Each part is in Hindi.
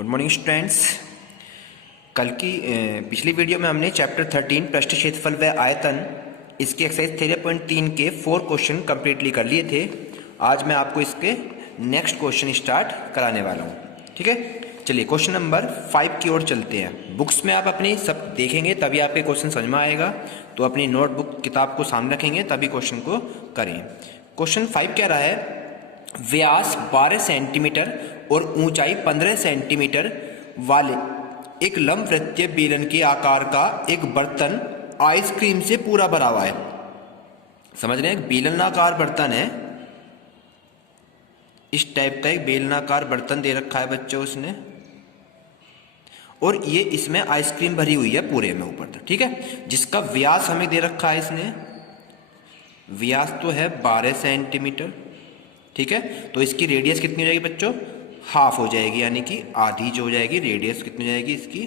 Good morning students. कल की पिछली वीडियो में हमने चैप्टर 13 पृष्ठ क्षेत्रफल व आयतन इसके एक्सरसाइज 3.3 के 4 क्वेश्चन कंप्लीटली कर लिए थे। आज मैं आपको इसके नेक्स्ट क्वेश्चन स्टार्ट कराने वाला हूँ। ठीक है, चलिए क्वेश्चन नंबर 5 की ओर चलते हैं। बुक्स में आप अपनी सब देखेंगे तभी आपके क्वेश्चन समझ में आएगा, तो अपनी नोटबुक किताब को सामने रखेंगे तभी क्वेश्चन को करें। क्वेश्चन 5 कह रहा है व्यास 12 सेंटीमीटर और ऊंचाई 15 सेंटीमीटर वाले एक लंबवृत्तीय बेलन के आकार का एक बर्तन आइसक्रीम से पूरा भरा हुआ है। समझ रहे हैं, बेलनाकार बर्तन है, इस टाइप का एक बेलनाकार बर्तन दे रखा है बच्चों उसने, और ये इसमें आइसक्रीम भरी हुई है पूरे में ऊपर तक। ठीक है, जिसका व्यास हमें दे रखा है इसने, व्यास तो है 12 सेंटीमीटर। ठीक है, तो इसकी रेडियस कितनी हो जाएगी बच्चों? हाफ हो जाएगी, यानी कि आधी जो हो जाएगी। रेडियस कितनी हो जाएगी इसकी?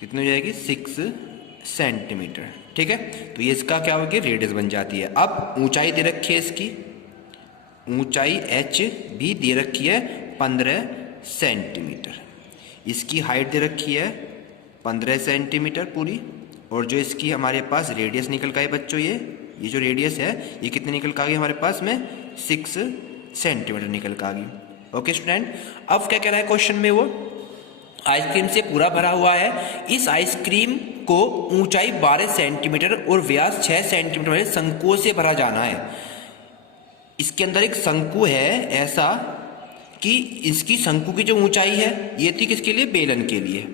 कितनी हो जाएगी? 6 सेंटीमीटर। ठीक है, तो ये इसका क्या होगी? रेडियस बन जाती है। अब ऊंचाई दे रखी है इसकी, ऊंचाई h भी दे रखी है 15 सेंटीमीटर। इसकी हाइट दे रखी है 15 सेंटीमीटर पूरी, और जो इसकी हमारे पास रेडियस निकल का है बच्चों, ये जो रेडियस है ये कितनी निकल का आ गई हमारे पास में? 6 सेंटीमीटर निकल का आ गई। ओके स्टूडेंट, अब क्या कह रहा है क्वेश्चन में? वो आइसक्रीम से पूरा भरा हुआ है। इस आइसक्रीम को ऊंचाई 12 सेंटीमीटर और व्यास 6 सेंटीमीटर वाले शंकुओं से भरा जाना है। इसके अंदर एक शंकु है ऐसा कि इसकी शंकु की जो ऊंचाई है ये थी किसके लिए? बेलन के लिए।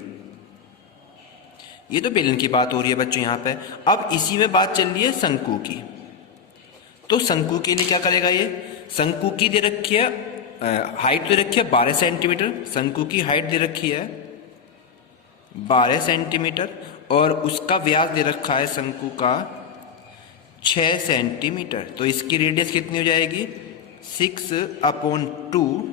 ये तो बेलन की बात हो रही है बच्चों यहाँ पे। अब इसी में बात चल रही है शंकु की, तो शंकु के लिए क्या करेगा? ये शंकु की दे रखी है हाइट दे रखी है 12 सेंटीमीटर। शंकु की हाइट दे रखी है 12 सेंटीमीटर और उसका व्यास दे रखा है शंकु का 6 सेंटीमीटर। तो इसकी रेडियस कितनी हो जाएगी? 6/2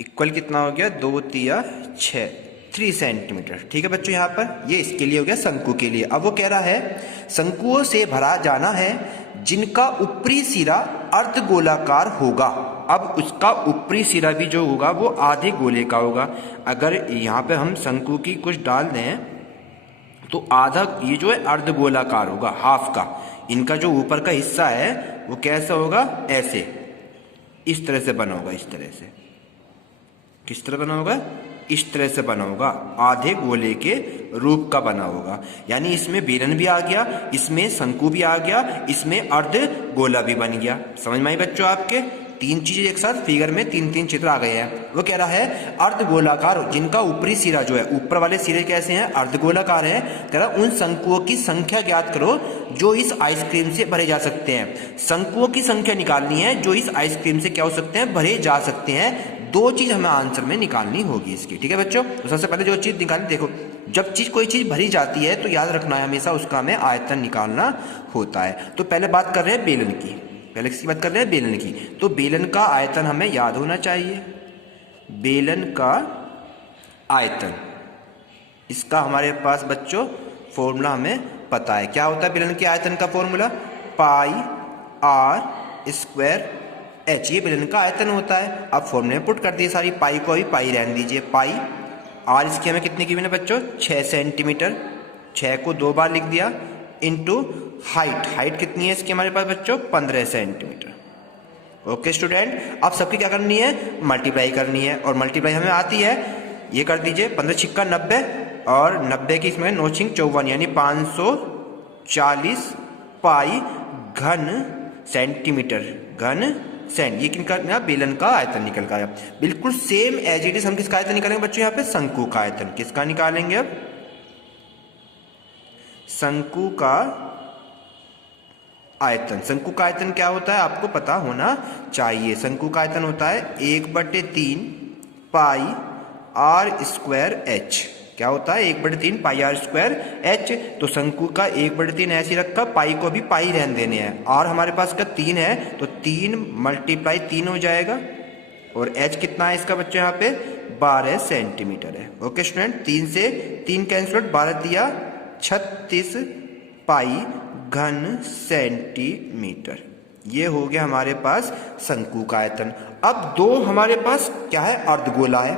इक्वल कितना हो गया? 2 तिया 6, 3 सेंटीमीटर। ठीक है बच्चों, यहाँ पर ये इसके लिए हो गया, शंकु के लिए। अब वो कह रहा है शंकुओं से भरा जाना है जिनका ऊपरी सिरा अर्धगोलाकार होगा। अब उसका ऊपरी सिरा भी जो होगा वो आधे गोले का होगा। अगर यहाँ पे हम शंकु की कुछ डाल दें तो आधा ये जो है अर्धगोलाकार होगा, हाफ का। इनका जो ऊपर का हिस्सा है वो कैसा होगा? ऐसे, इस तरह से बना होगा। इस तरह से, किस तरह बना होगा? इस तरह से बना होगा, आधे गोले के रूप का बना होगा। यानी इसमें बेलन भी आ गया, इसमें शंकु भी आ गया, इसमें अर्ध गोला भी बन गया। समझ में आई बच्चों आपके? 3 चीजें एक साथ फिगर में 3 चित्र आ गए हैं। वो कह रहा है अर्धगोलाकार जिनका ऊपरी सिरा जो है, ऊपर वाले सिरे कैसे हैं? अर्धगोलाकार है। कह रहा उन शंकुओं की संख्या ज्ञात करो जो इस आइसक्रीम से भरे जा सकते हैं। शंकुओं की संख्या निकालनी है जो इस आइसक्रीम से क्या हो सकते हैं? भरे जा सकते हैं। 2 चीज हमें आंसर में निकालनी होगी इसकी। ठीक है बच्चों, तो सबसे पहले जो चीज निकालनी, देखो जब कोई चीज भरी जाती है तो याद रखना है हमेशा उसका हमें आयतन निकालना होता है। तो पहले बात कर रहे हैं बेलन की, पहले किसकी बात कर रहे हैं? बेलन की। तो बेलन का आयतन हमें याद होना चाहिए। बेलन का आयतन, इसका हमारे पास बच्चों फॉर्मूला हमें पता है। क्या होता है बेलन के आयतन का फॉर्मूला? पाई r स्क्वायर h, ये बेलन का आयतन होता है। अब फॉर्मूले में पुट कर दिए सारी, पाई को अभी पाई रहने दीजिए। पाई r इसकी हमें कितनी की है बच्चों? 6 सेंटीमीटर। 6 को 2 बार लिख दिया, इंटू हाइट, हाइट कितनी है इसकी हमारे पास बच्चों? 15 सेंटीमीटर। ओके स्टूडेंट, अब सबकी क्या करनी है? मल्टीप्लाई करनी है, और मल्टीप्लाई हमें आती है। ये कर दीजिए 15 छिक्का 90, और 90 की इसमें 9 छिंक 54, यानी 540 पाई घन सेंटीमीटर घन सेंट। ये किनका? बेलन का आयतन निकल का आया। बिल्कुल सेम एज इट इज हम किसका आयतन निकालेंगे बच्चों? यहाँ पे शंकु का आयतन। किसका निकालेंगे अब? शंकु का आयतन। शंकु का आयतन क्या होता है आपको पता होना चाहिए। शंकु का आयतन होता है 1/3 पाई r स्क्वायर h। क्या होता है? 1/3 पाई r स्क्वायर h। तो शंकु का 1/3 ऐसे रखा, पाई को भी पाई रहने देने हैं। r हमारे पास का 3 है, तो 3 × 3 हो जाएगा, और h कितना है इसका बच्चों? यहाँ पे 12 सेंटीमीटर है। ओके स्टूडेंट, 3 से 3 कैंसिल, 12 दिया 36 पाई घन सेंटीमीटर। ये हो गया हमारे पास शंकु का आयतन। अब दो हमारे पास क्या है, अर्धगोला है।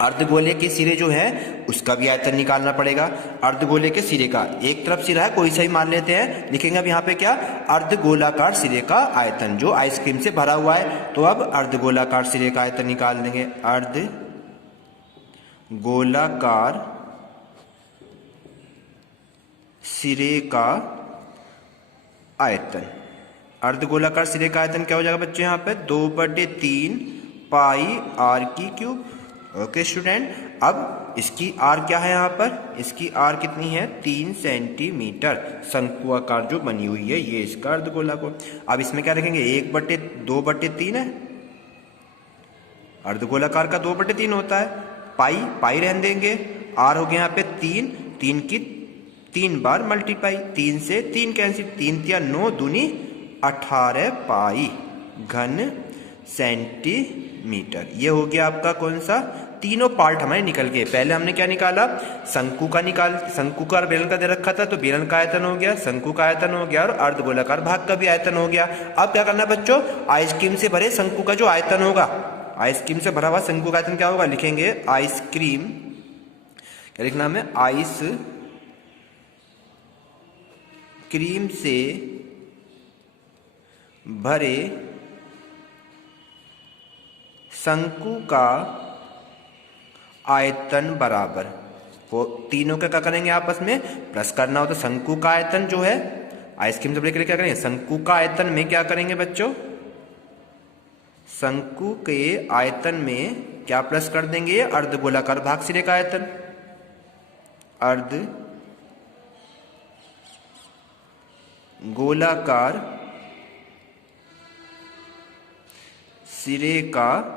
अर्धगोले के सिरे जो है उसका भी आयतन निकालना पड़ेगा। अर्धगोले के सिरे का एक तरफ सिरा है, कोई सा ही मान लेते हैं, लिखेंगे अब यहाँ पे क्या, अर्धगोलाकार सिरे का आयतन जो आइसक्रीम से भरा हुआ है। तो अब अर्धगोलाकार सिरे का आयतन निकाल देंगे। अर्धगोलाकार सिरे का आयतन, अर्धगोलाकार सिरे का आयतन क्या हो जाएगा बच्चों, यहाँ पे 2/3 पाई आर की क्यूब। ओके स्टूडेंट, अब इसकी आर क्या है, यहाँ पर इसकी आर कितनी है, 3 सेंटीमीटर। शंकुआकार जो बनी हुई है ये इसका अर्धगोला को। अब इसमें क्या रखेंगे, 1/2/3 है, अर्धगोलाकार का 2/3 होता है। पाई रहने देंगे। आर हो गया यहाँ पे 3 की 3 बार मल्टीप्लाई, 3 से 3 कैंसिल, 3 या 9 दूनी 18 पाई घन सेंटीमीटर। ये हो गया आपका कौन सा, तीनों पार्ट हमारे निकल गए। पहले हमने क्या निकाला, शंकु का और बेलन का दे रखा था, तो बेलन का आयतन हो गया, शंकु का आयतन हो गया और अर्धगोलाकार भाग का भी आयतन हो गया। अब क्या करना है बच्चों, आइसक्रीम से भरे शंकु का जो आयतन होगा, आइसक्रीम से भरा हुआ शंकु का आयतन क्या होगा, लिखेंगे आइसक्रीम, क्या लिखना है, आइस क्रीम से भरे शंकु का आयतन बराबर, वो तीनों का क्या करेंगे, आपस में प्लस करना हो। तो शंकु का आयतन जो है आइसक्रीम से भरे के लिए क्या करेंगे, शंकु का आयतन में क्या करेंगे बच्चों, शंकु के आयतन में क्या प्लस कर देंगे, अर्धगोलाकार भाग सिरे का आयतन, अर्धगोलाकार सिरे का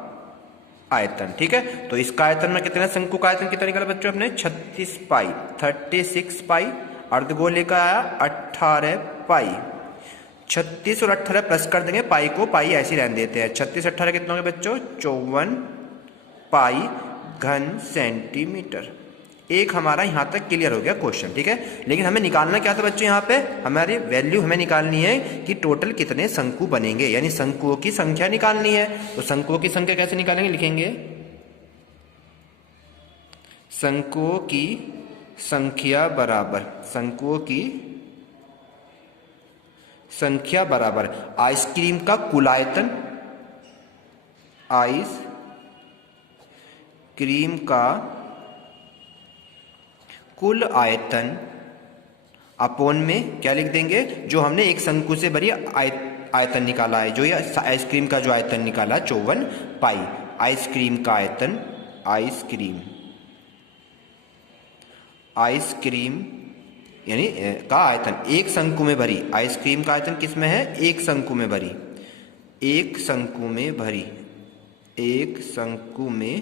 आयतन। ठीक है, तो इसका आयतन में कितना, शंकु का आयतन कितना निकाला बच्चों अपने, 36 पाई, अर्धगोले का आया 18 पाई। 36 और 18 प्लस कर देंगे, पाई को पाई ऐसे रहने देते हैं। 36 18 कितना हो गया बच्चों, 54 पाई घन सेंटीमीटर। एक हमारा यहाँ तक क्लियर हो गया क्वेश्चन। ठीक है, लेकिन हमें निकालना क्या था बच्चों, यहाँ पे हमारी वैल्यू हमें निकालनी है कि टोटल कितने शंकु बनेंगे, यानी शंकुओं की संख्या निकालनी है। तो शंकुओं की संख्या कैसे निकालेंगे, लिखेंगे शंकुओं की संख्या बराबर, शंकुओं की संख्या बराबर आइसक्रीम का कुल आयतन, आइसक्रीम का कुल आयतन अपोन में क्या लिख देंगे, जो हमने एक शंकु से भरी आयतन निकाला है, जो ये आइसक्रीम का जो आयतन निकाला 54 पाई। आइसक्रीम का आयतन, आइसक्रीम यानी का आयतन एक शंकु में भरी, आइसक्रीम का आयतन किस में है, एक शंकु में भरी, एक शंकु में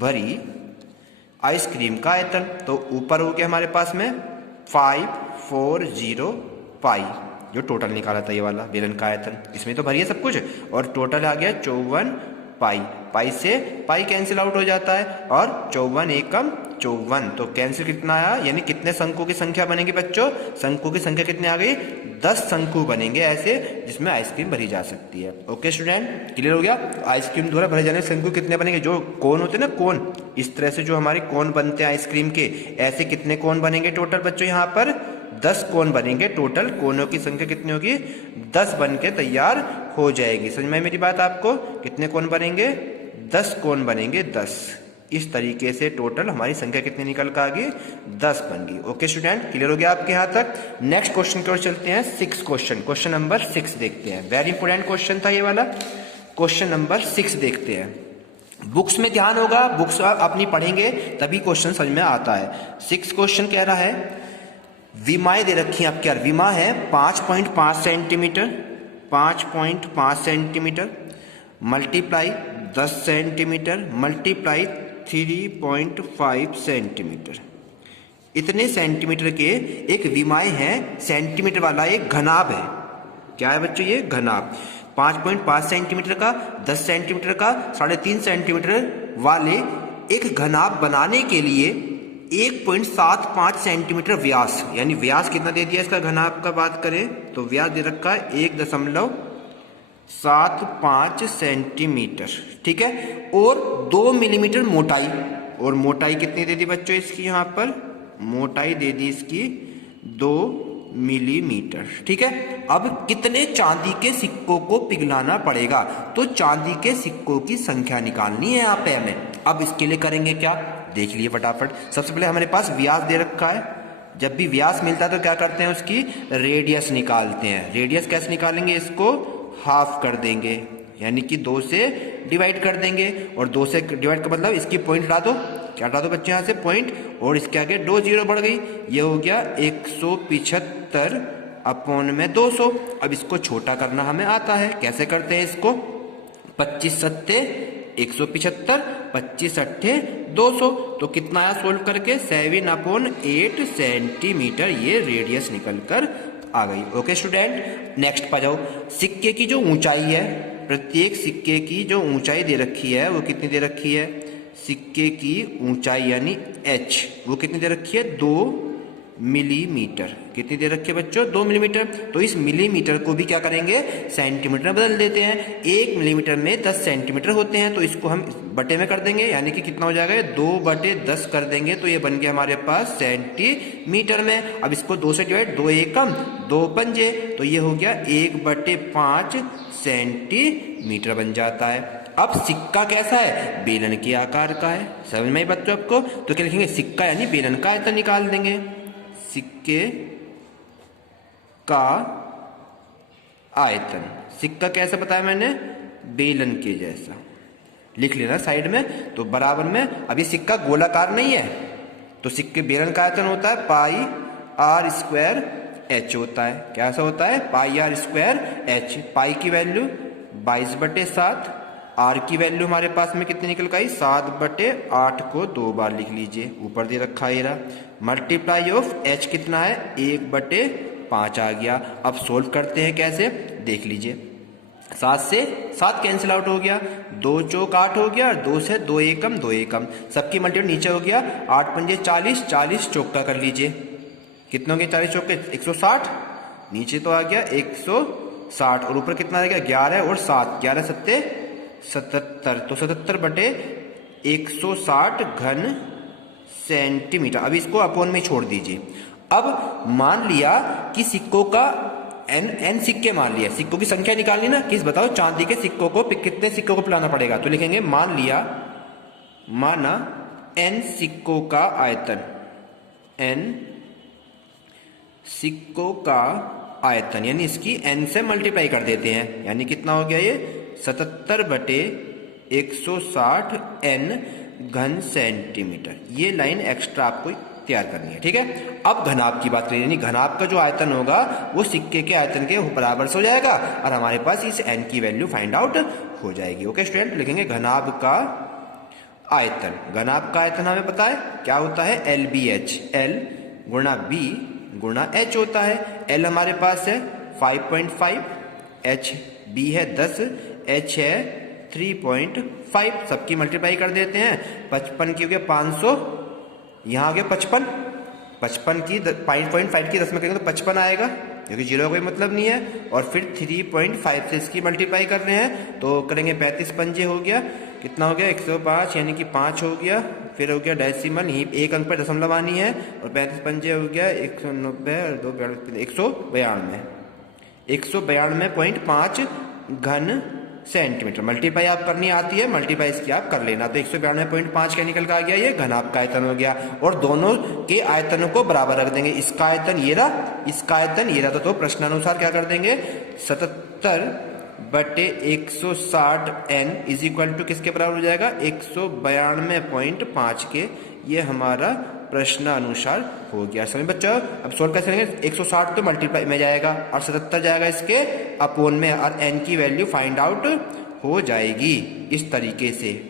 भरी आइसक्रीम का आयतन। तो ऊपर हो गया हमारे पास में 540 पाई, जो टोटल निकाला था ये वाला बेलन का आयतन, इसमें तो भरी है सब कुछ, और टोटल आ गया 54 पाई। पाई से पाई कैंसिल आउट हो जाता है, और 54 एकम 54, तो कैंसिल कितना आया, यानी कितने शंकु की संख्या बनेगी बच्चों, शंकु की संख्या कितनी आ गई, 10 शंकु बनेंगे ऐसे, जिसमें आइसक्रीम भरी जा सकती है। ओके स्टूडेंट, क्लियर हो गया। आइसक्रीम द्वारा भरे जाने शंकु कितने बनेंगे, जो कोन होते हैं ना कोन, इस तरह से जो हमारे कोन बनते हैं आइसक्रीम के, ऐसे कितने कोन बनेंगे टोटल बच्चों, यहाँ पर 10 कोन बनेंगे टोटल। कोनों की संख्या कितनी होगी, 10 बन के तैयार हो जाएगी। समझ में मेरी बात आपको, कितने कोन बनेंगे, 10 कोन बनेंगे, 10। इस तरीके से टोटल हमारी संख्या कितनी निकल कर आ गई, 10 बन गई। ओके स्टूडेंट, क्लियर हो गया आपके यहाँ तक। नेक्स्ट क्वेश्चन की ओर चलते हैं, 6 क्वेश्चन, क्वेश्चन नंबर 6 देखते हैं। वेरी इंपोर्टेंट क्वेश्चन था ये वाला। क्वेश्चन नंबर 6 देखते हैं। बुक्स में ध्यान होगा, बुक्स आप अपनी पढ़ेंगे तभी क्वेश्चन समझ में आता है। 6 क्वेश्चन कह रहा है, विमाएं दे रखी हैं आपके यार, विमा है 5.5 centimetre, 5.5 centimetre multiply 10 centimetre multiply 3.5 centimetre, इतने सेंटीमीटर के एक विमाएं हैं। सेंटीमीटर वाला एक घनाभ है, क्या है बच्चों ये घनाभ, 5.5 सेंटीमीटर का, 10 सेंटीमीटर का, 3.5 सेंटीमीटर वाले एक घनाभ बनाने के लिए 1.75 सेंटीमीटर व्यास, यानी व्यास कितना दे दिया इसका घनाभ का बात करें तो व्यास दे रखा है 1.75 सेंटीमीटर, ठीक है। और 2 मिलीमीटर मोटाई, और मोटाई कितनी दे दी बच्चों इसकी, यहाँ पर मोटाई दे दी इसकी 2 मिलीमीटर, ठीक है। अब कितने चांदी के सिक्कों को पिघलाना पड़ेगा, तो चांदी के सिक्कों की संख्या निकालनी है यहाँ पे हमें। अब इसके लिए करेंगे क्या, देख लिए फटाफट। सबसे पहले हमारे पास व्यास दे रखा है, जब भी व्यास मिलता है तो क्या करते हैं उसकी रेडियस निकालते हैं। रेडियस कैसे निकालेंगे, इसको हाफ कर देंगे, यानी कि 2 से डिवाइड कर देंगे, और 2 से डिवाइड का मतलब इसकी पॉइंट हटा दो, क्या हटा दो बच्चे यहाँ से पॉइंट, और इसके आगे 2 जीरो बढ़ गई, ये हो गया 175 अपॉन में 200। अब इसको छोटा करना हमें आता है, कैसे करते हैं इसको, 25 सत्ते 175, 25 अट्ठे 200, तो कितना आया सोल्व करके 7/8 सेंटीमीटर ये रेडियस निकल कर आ गई। ओके स्टूडेंट, नेक्स्ट पर जाओ। सिक्के की जो ऊंचाई है, प्रत्येक सिक्के की जो ऊंचाई दे रखी है वो कितनी दे रखी है, सिक्के की ऊंचाई यानी h वो कितनी दे रखी है 2 मिलीमीटर, कितनी दे रखी है बच्चों 2 मिलीमीटर। तो इस मिलीमीटर को भी क्या करेंगे सेंटीमीटर में बदल देते हैं। 1 मिलीमीटर में 10 सेंटीमीटर होते हैं, तो इसको हम बटे में कर देंगे, यानी कि कितना हो जाएगा 2/10 कर देंगे, तो ये बन गया हमारे पास सेंटीमीटर में। अब इसको 2 से डिवाइड, 2 एकम 2 पंजे, तो ये हो गया 1/5 सेंटीमीटर बन जाता है। अब सिक्का कैसा है, बेलन के आकार का है, समझ में बच्चों आपको। तो क्या लिखेंगे, सिक्का यानी बेलन का आयतन निकाल देंगे, सिक्के का आयतन। सिक्का कैसा बताया मैंने, बेलन के जैसा, लिख लेना साइड में। तो बराबर में, अब ये सिक्का गोलाकार नहीं है, तो सिक्के बेलन का आयतन होता है पाई r स्क्वायर h होता है। कैसा होता है, पाई r स्क्वायर h। पाई की वैल्यू 22/7, r की वैल्यू हमारे पास में कितनी निकल गई 7/8 को 2 बार लिख लीजिए, ऊपर दे रखा है ये, मल्टीप्लाई ऑफ h कितना है 1/5 आ गया। अब सोल्व करते हैं कैसे, देख लीजिए। 7 से 7 कैंसिल आउट हो गया, 2 चौक 8 हो गया, 2 से 2 एकम 2 एकम, सबकी मल्टीप्लाई नीचे हो गया, 8 पंजे 40, 40 चौक का कर लीजिए, कितने हो गए 40 चौक के 160, नीचे तो आ गया 160, और ऊपर कितना आ गया 11 और 7, 11 सत्ते 77, तो 77/160 घन सेंटीमीटर। अब इसको अपॉन में छोड़ दीजिए। अब मान लिया कि सिक्कों का n सिक्के मान लिया, सिक्कों की संख्या निकालनी ना, किस बताओ चांदी के सिक्कों को कितने सिक्कों को पिलाना पड़ेगा, तो लिखेंगे मान लिया, माना n सिक्कों का आयतन, n सिक्कों का आयतन, यानी इसकी n से मल्टीप्लाई कर देते हैं, यानी कितना हो गया ये 77/160 n घन सेंटीमीटर। ये लाइन एक्स्ट्रा आपको तैयार करनी है, ठीक है। अब घनाभ की बात करें, यानी घनाभ का जो आयतन होगा वो सिक्के के आयतन के बराबर से हो जाएगा, और हमारे पास इस n की वैल्यू फाइंड आउट हो जाएगी। ओके स्टूडेंट, लिखेंगे घनाभ का आयतन। घनाभ का आयतन हमें पता है क्या होता है, LBH, L गुणा B गुणा H होता है। L हमारे पास है 5.5, H B है 10, H है 3.5, सबकी मल्टीप्लाई कर देते हैं। 55 की हो गया 500, यहाँ आ गया 55, 55 की 5.5 की 10 में करेंगे तो 55 आएगा, क्योंकि जीरो का कोई मतलब नहीं है। और फिर 3.5 से इसकी मल्टीप्लाई कर रहे हैं, तो करेंगे 35 पंजे हो गया, कितना हो गया 105, यानी कि 5 हो गया। फिर हो गया डेसिमल, ही एक अंक पर दशमलव आनी है, और 35 पंजे हो गया 190 और 2 192.5 घन सेंटीमीटर। मल्टीप्लाई आप करनी आती है, मल्टीप्लाई इसकी आप कर लेना, तो 192.5 क्या निकल के आ गया, ये घनाभ का आयतन हो गया। और दोनों के आयतनों को बराबर रख देंगे, इसका आयतन ये रहा, इसका आयतन ये रहा, तो प्रश्नानुसार क्या कर देंगे 77/160 n इज इक्वल टू किसके बराबर हो जाएगा 192.5 के। ये हमारा प्रश्न अनुसार हो गया। समझ बच्चों, अब सोल्व कैसे करेंगे, 160 तो मल्टीप्लाई में जाएगा और 77 जाएगा इसके अपोन में, और n की वैल्यू फाइंड आउट हो जाएगी इस तरीके से।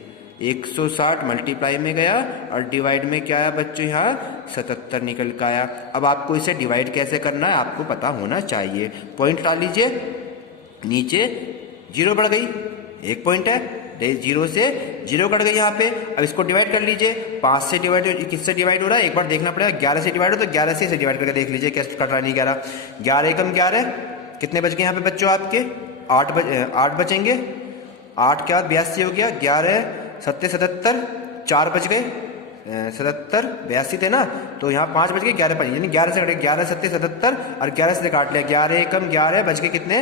160 मल्टीप्लाई में गया और डिवाइड में क्या आया बच्चों, यहाँ 77 निकल का आया। अब आपको इसे डिवाइड कैसे करना है आपको पता होना चाहिए। पॉइंट डाल लीजिए, नीचे 0 बढ़ गई, 1 पॉइंट है, जीरो से जीरो कट गई यहाँ पे। अब इसको डिवाइड कर लीजिए, 5 से डिवाइड, किससे डिवाइड हो रहा है एक बार देखना पड़ेगा, 11 से डिवाइड हो तो 11 से इसे डिवाइड करके देख लीजिए कैसे कट रहा है। नहीं 11, 11 एकम 11, कितने बच गए यहाँ पे बच्चों आपके, 8 बचेंगे, 8 के बाद 82 हो गया, 11 सत्ते 77, 4 बच गए, 77 82 थे ना, तो यहाँ 5 बच गए, 11 5 यानी 11 से कटे, 11 सत्ते 77 और 11 से काट लिया, 11 एकम 11 बच गए कितने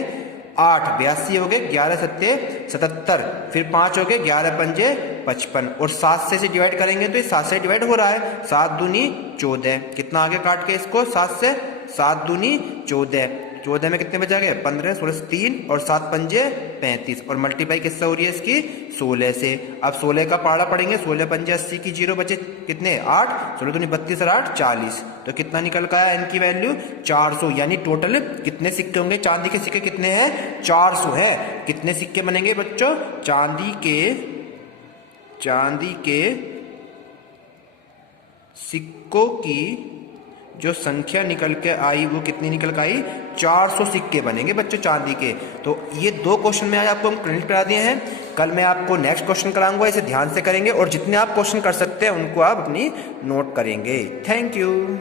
8, 82 हो गए, 11 सत्ते 77, फिर 5 हो गए, 11 पंजे 55 और 7 से डिवाइड करेंगे तो ये 7 से डिवाइड हो रहा है, 7 दूनी 14, कितना आगे काट के इसको 7 से, 7 दूनी 14, 14 में कितने बचा गए 15, 16 3 और 7 पंजे 35 और मल्टीप्लाई किससे हो रही है इसकी 16 से। अब 16 का पाड़ा पढ़ेंगे, 16 पंजे 80 की, जीरो बचे कितने 8, 16 दूनी 32 और 8 40, तो कितना निकल का है इनकी वैल्यू 400। यानी टोटल कितने सिक्के होंगे, चांदी के सिक्के कितने हैं 400 है। कितने सिक्के बनेंगे बच्चों, चांदी के सिक्कों की जो संख्या निकल के आई वो कितनी निकल के आई 400 सिक्के बनेंगे बच्चों चांदी के। तो ये 2 क्वेश्चन में आज आपको हम कंप्लीट करा दिए हैं। कल मैं आपको नेक्स्ट क्वेश्चन कराऊंगा, इसे ध्यान से करेंगे और जितने आप क्वेश्चन कर सकते हैं उनको आप अपनी नोट करेंगे। Thank you.